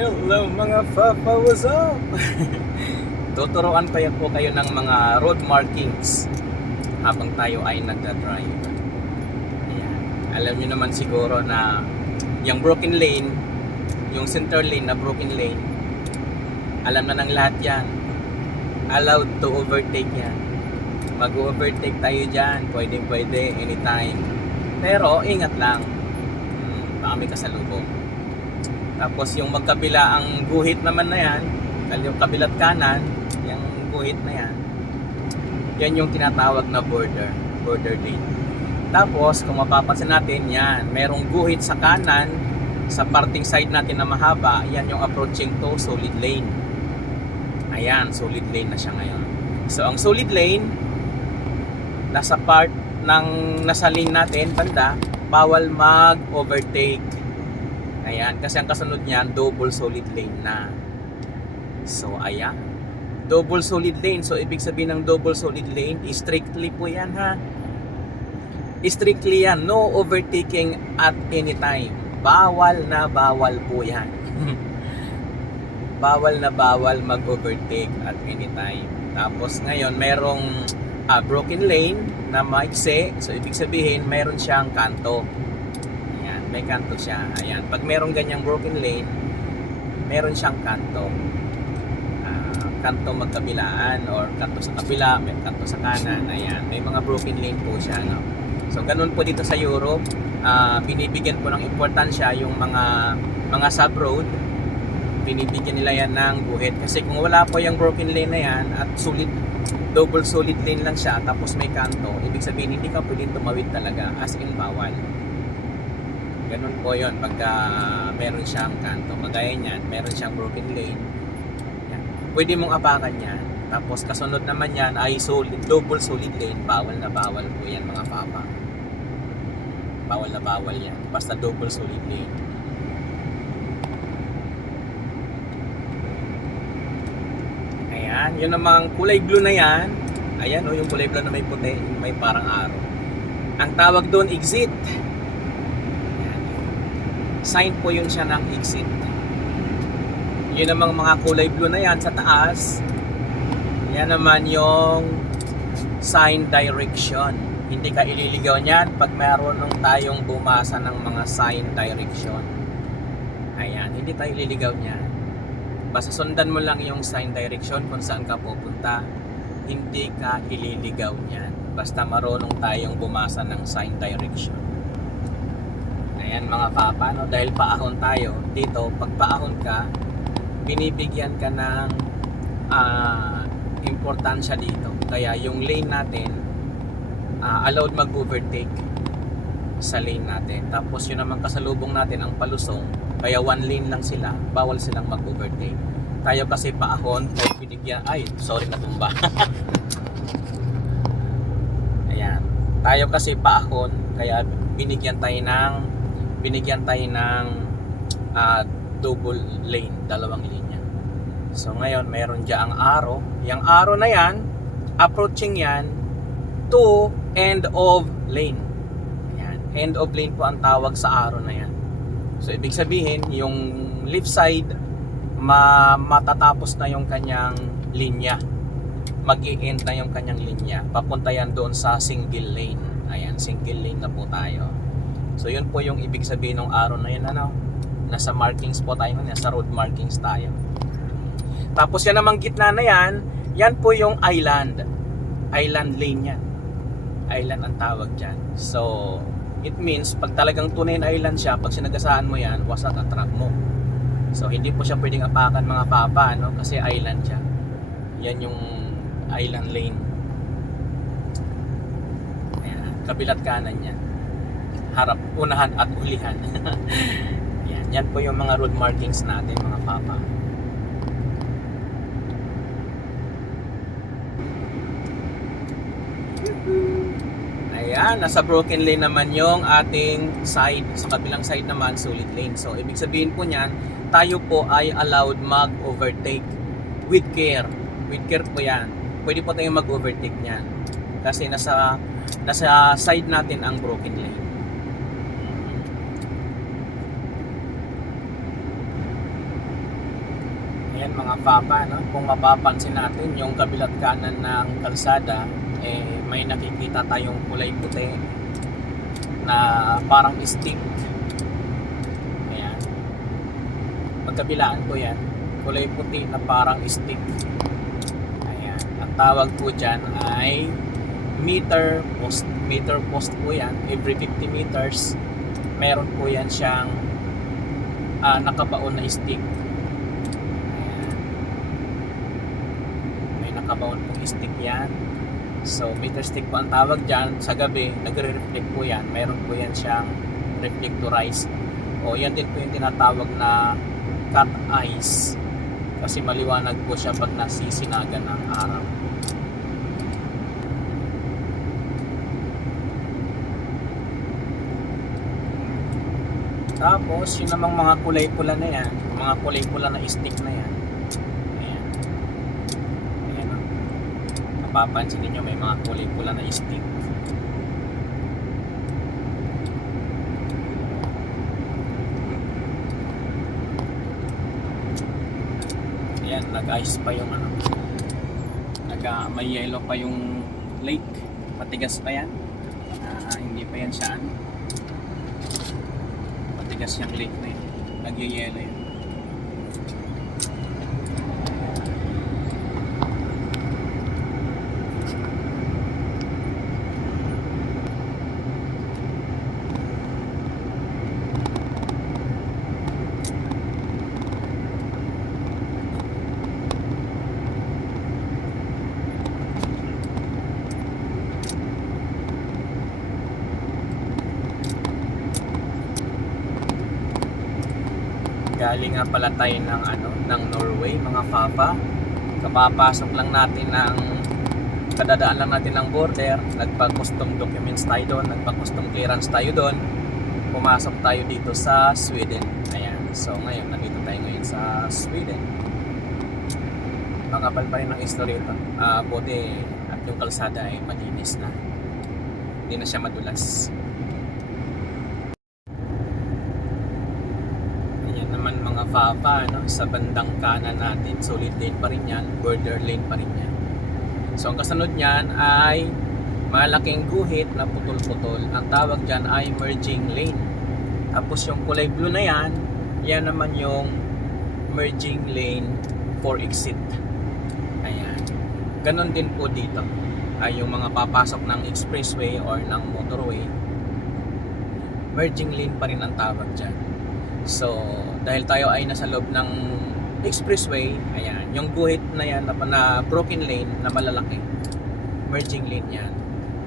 Hello mga Papa, what's up? Tuturuan ko yan po kayo ng mga road markings habang tayo ay nagda-drive. Ayan. Alam niyo naman siguro na yung broken lane, yung center lane na broken lane, alam na ng lahat yan. Allowed to overtake yan. Mag-overtake tayo dyan, pwede pwede, anytime. Pero ingat lang, hmm, baka may kasalubong. Tapos yung magkabila ang guhit naman na yan, yung kabilat kanan, yung guhit na yan, yan yung tinatawag na border, border lane. Tapos kung mapapansin natin, yan, merong guhit sa kanan, sa parting side natin na mahaba, yan yung approaching to solid lane. Ayan, solid lane na siya ngayon. So ang solid lane, nasa part ng nasa lane natin, banda, bawal mag-overtake. Ayan, kasi ang kasunod niyan, double solid lane na. So, ayan. Double solid lane. So, ibig sabihin ng double solid lane, strictly po yan ha. Strictly yan. No overtaking at any time. Bawal na bawal po yan. bawal na bawal mag-overtake at any time. Tapos ngayon, merong ah, broken lane na maikse. So, ibig sabihin, meron siyang kanto. May kanto siya. Ayan, pag merong ganyang broken lane, meron siyang kanto. Ah, kanto magkabilaan or kanto sa kabila, may kanto sa kanan. Ayan, may mga broken lane po siya. No? So, ganun po dito sa Europe. Ah, binibigyan po ng importansya yung mga mga sub-road. Binibigyan nila yan ng guhit. Kasi kung wala po yung broken lane na yan at solid double solid lane lang siya tapos may kanto, ibig sabihin hindi ka pwedeng tumawid talaga as in bawal. Ganun po yon pagka meron siyang kanto. Kagaya niyan, meron siyang broken lane. Yan. Pwede mong apakan yan. Tapos kasunod naman yan ay solid, double solid lane. Bawal na bawal po yan mga papa. Bawal na bawal yan. Basta double solid lane. Ayan, yun namang kulay blue na yan. Ayan o, yung kulay blue na may puti, may parang araw. Ang tawag doon, exit. Sign po yun siya ng exit. Yun namang mga kulay blue na yan sa taas. Yan naman yung sign direction. Hindi ka ililigaw niyan pag mayroon nung tayong bumasa ng mga sign direction. Ayan, hindi tayo ililigaw niyan. Basta sundan mo lang yung sign direction kung saan ka pupunta. Hindi ka ililigaw niyan. Basta marunong tayong bumasa ng sign direction. Ayan mga papa, no? dahil paahon tayo, dito, pag paahon ka, binibigyan ka ng ah, importansya dito. Kaya yung lane natin, ah, allowed mag-overtake sa lane natin. Tapos yun naman kasalubong natin ang palusong, kaya one lane lang sila, bawal silang mag-overtake. Tayo kasi paahon, kaya binigyan, ay, sorry natumba. Ayan. Tayo kasi paahon, kaya binigyan tayo ng binigyan tayo ng ah, double lane, dalawang linya. So ngayon, meron dyan ang arrow. Yung arrow na yan, approaching yan to end of lane. Ayan. End of lane po ang tawag sa arrow na yan. So ibig sabihin, yung left side, ma matatapos na yung kanyang linya. mag end na yung kanyang linya. Papunta yan doon sa single lane. Ayan, single lane na po tayo. So yun po yung ibig sabihin ng arrow na yun. Ano? Nasa markings po tayo. Nasa road markings tayo. Tapos yan namang gitna na yan, yan po yung island. Island lane yan. Island ang tawag dyan. So, it means pag talagang tunay na island siya, pag sinagasaan mo yan, wasak ang truck mo. So, hindi po siya pwedeng apakan mga papa, no? Kasi island siya. Yan yung island lane. Ayan, kabilat kanan yan. Harap, unahan at ulihan. yan, yan po yung mga road markings natin mga papa. Ayan, nasa broken lane naman yung ating side. Sa kabilang side naman, solid lane. So, ibig sabihin po niyan, tayo po ay allowed mag-overtake with care. With care po yan. Pwede po tayong mag-overtake niyan. Kasi nasa, nasa side natin ang broken lane. Ayan mga papa, no? kung mapapansin natin yung kabilat kanan ng kalsada, eh, may nakikita tayong kulay puti na parang stick. Ayan. Magkabilaan po yan. Kulay puti na parang stick. Ayan. Ang tawag po dyan ay meter post. Meter post po yan. Every 50 meters, meron po yan siyang ah, nakabaon na stick. Ayan. May nakabaon pong stick yan. So, meter stick po ang tawag dyan. Sa gabi, nagre-reflect po yan. Meron po yan siyang reflectorize. O, yan din po yung tinatawag na cut eyes. Kasi maliwanag po siya pag nasisinagan ng araw. Tapos, yun namang mga kulay pula na yan, mga kulay pula na stick na yan. Ayan. Ayan o. Mapapansin ninyo may mga kulay pula na stick. Ayan, nag-ice pa yung ano. Nag, ah, may yellow pa yung lake. Matigas pa yan. Ah, hindi pa yan siya ano matigas yung lake na yun. Nagyayelo yun. Galing nga pala tayo ng ano, ng Norway, mga papa. Kapapasok lang natin ng kadadaan lang natin ng border, nagpa-custom documents tayo doon, nagpa-custom clearance tayo doon. Pumasok tayo dito sa Sweden. Ayan. So ngayon, nandito tayo ngayon sa Sweden. Makapal pa rin ang history ito. Ah, buti at yung kalsada ay malinis na. Hindi na siya madulas. Ayan naman mga papa, no? sa bandang kanan natin, solid lane pa rin yan, border lane pa rin yan. So ang kasunod niyan ay malaking guhit na putol-putol. Ang tawag dyan ay merging lane. Tapos yung kulay blue na yan, yan naman yung merging lane for exit. Ayan. Ganon din po dito. Ay yung mga papasok ng expressway or ng motorway, merging lane pa rin ang tawag dyan. So, dahil tayo ay nasa loob ng expressway, ayan, yung guhit na yan na, na broken lane na malalaki, merging lane yan.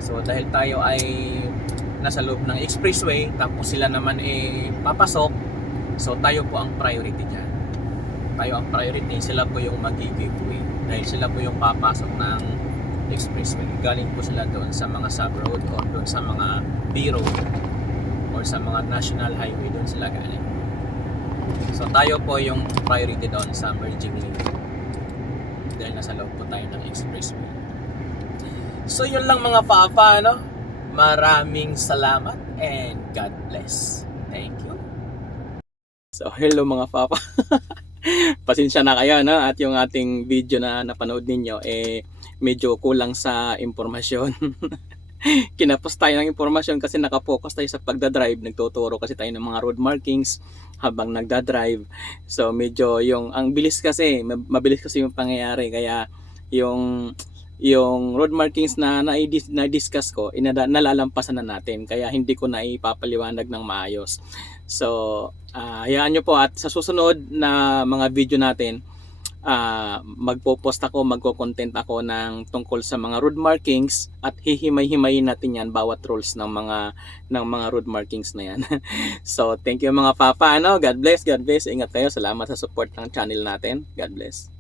So, dahil tayo ay nasa loob ng expressway, tapos sila naman eh papasok, so tayo po ang priority dyan. Tayo ang priority, sila po yung mag-give way. Dahil sila po yung papasok ng expressway. Galing po sila doon sa mga sub-road or doon sa mga B-road or sa mga national highway doon sila galing. So tayo po yung priority doon sa merging lane. Dahil nasa loob po tayo ng expressway. So yun lang mga papa, no? Maraming salamat and God bless. Thank you. So hello mga papa. Pasensya na kayo no at yung ating video na napanood ninyo eh medyo kulang sa impormasyon. kinapos tayo ng impormasyon kasi nakapokus tayo sa pagdadrive. Nagtuturo kasi tayo ng mga road markings habang nagdadrive. So medyo yung ang bilis kasi, mab- mabilis kasi yung pangyayari kaya yung yung road markings na na-discuss ko, inada, nalalampasan na natin. Kaya hindi ko na ipapaliwanag ng maayos. So, ah, hayaan nyo po at sa susunod na mga video natin, ah magpo-post ako, magko-content ako ng tungkol sa mga road markings at hihimay-himayin natin yan bawat rules ng mga ng mga road markings na yan. so, thank you mga papa, ano? God bless, God bless. Ingat kayo. Salamat sa support ng channel natin. God bless.